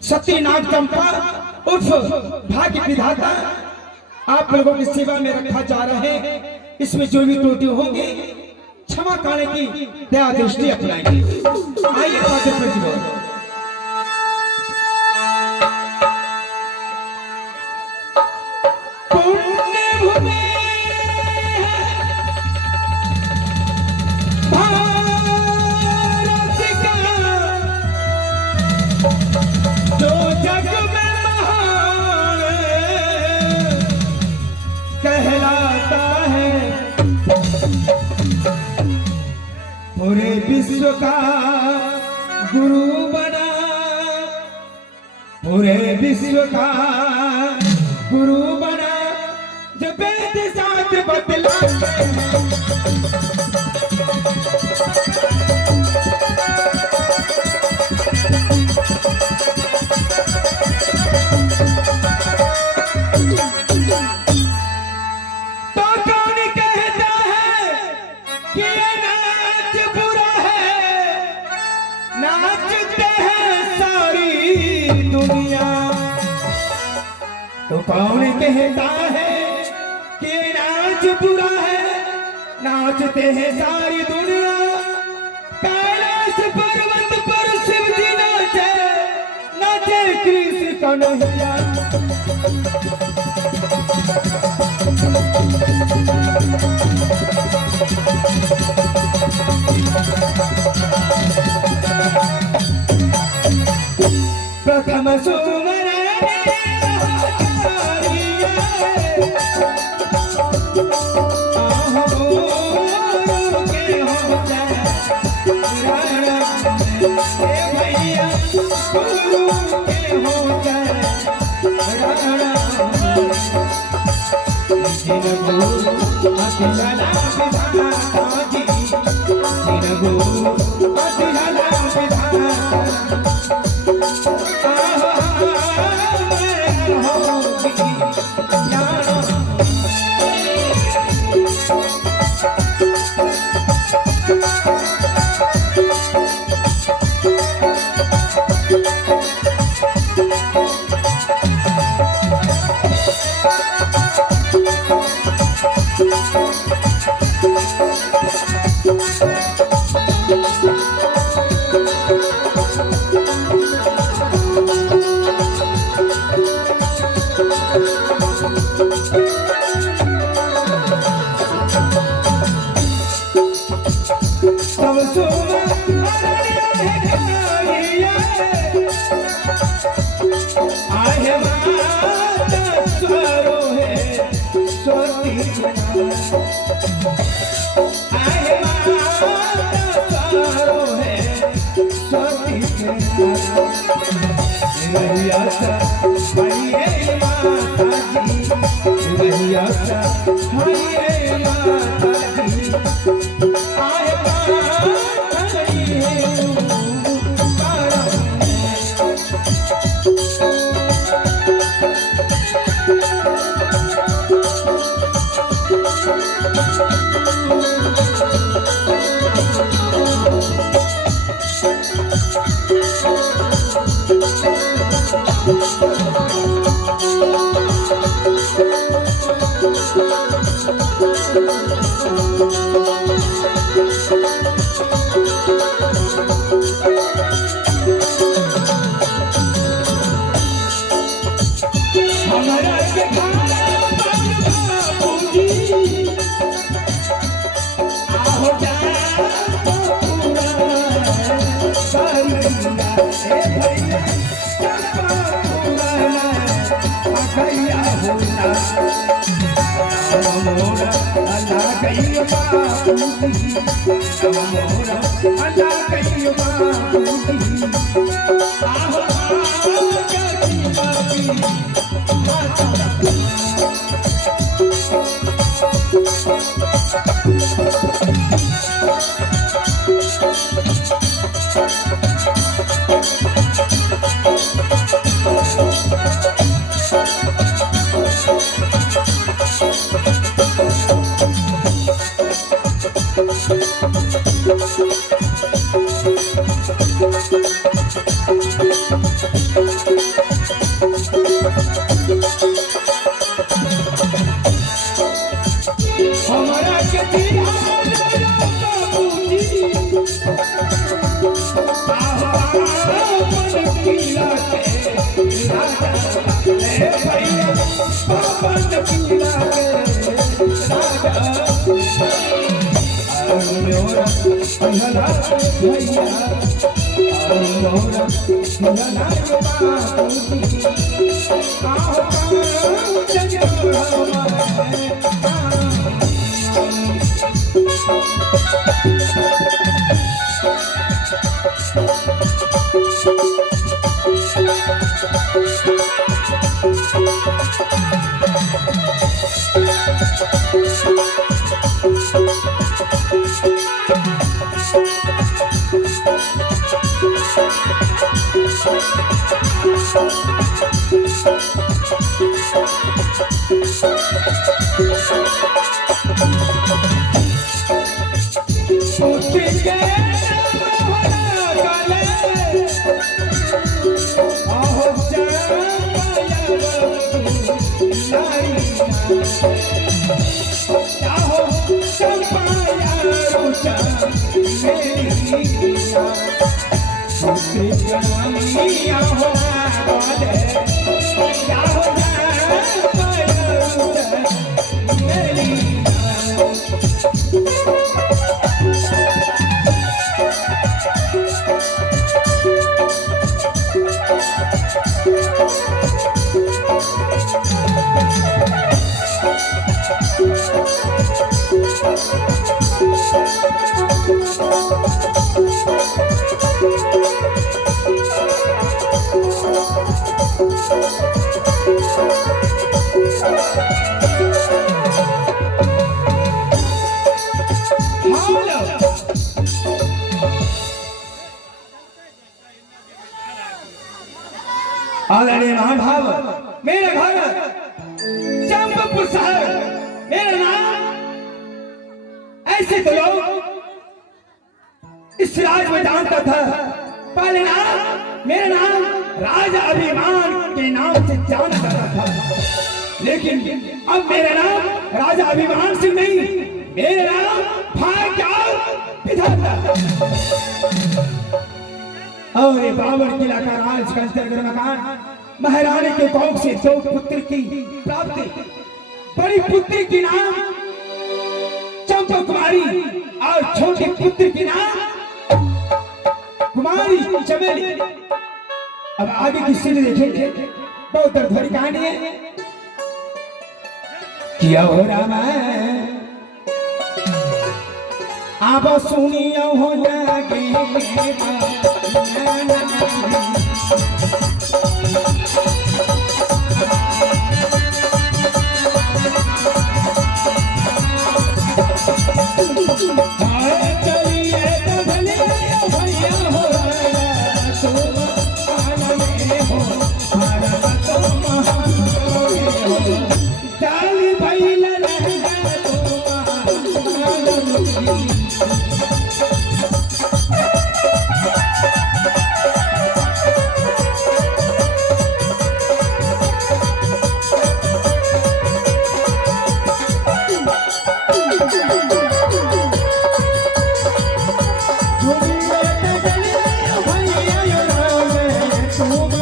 सती नाग चंपा उर्फ भाग्य विधाता आप लोगों की सेवा में रखा जा रहे हैं। इसमें जो भी त्रुटि होंगी क्षमा करने की दया दृष्टि अपनाएंगे। आइए आगे प्रतिबोध पूरे विश्व का गुरु बना, पूरे विश्व का गुरु बना, जो वेद साथ बतलाते हैं। तो कौन कहता है कि नाच बुरा है? नाचते हैं सारी दुनिया। कैलाश पर्वत पर शिव जी नाचे, नाचे कृष्ण कन्हैया। प्रथम सुमन भैया भैया अरे मोरा भैया बाबूजी आओ आदरणीय महाभाव, मेरा घर चंपापुर शहर, मेरा नाम ऐसे तो लोग इस राज में जानता था। पहले नाम मेरा नाम राजा अभिमान के नाम से जाना जाता था, लेकिन अब मेरा नाम राजा अभिमान सिंह नहीं, मेरा नाम भाग्यवान विधाता और ये बाबर किला का राज का अंतर्गत मकान महारानी के कोख से दो पुत्र की प्राप्ति। बड़ी पुत्री की नाम चंपा कुमारी और छोटे पुत्र की नाम कुमारी चमेली। अब आगे की सीन देखेंगे, बहुत दर्द कहानी है। क्या हो रामा आप सुनियो हो जागे Oh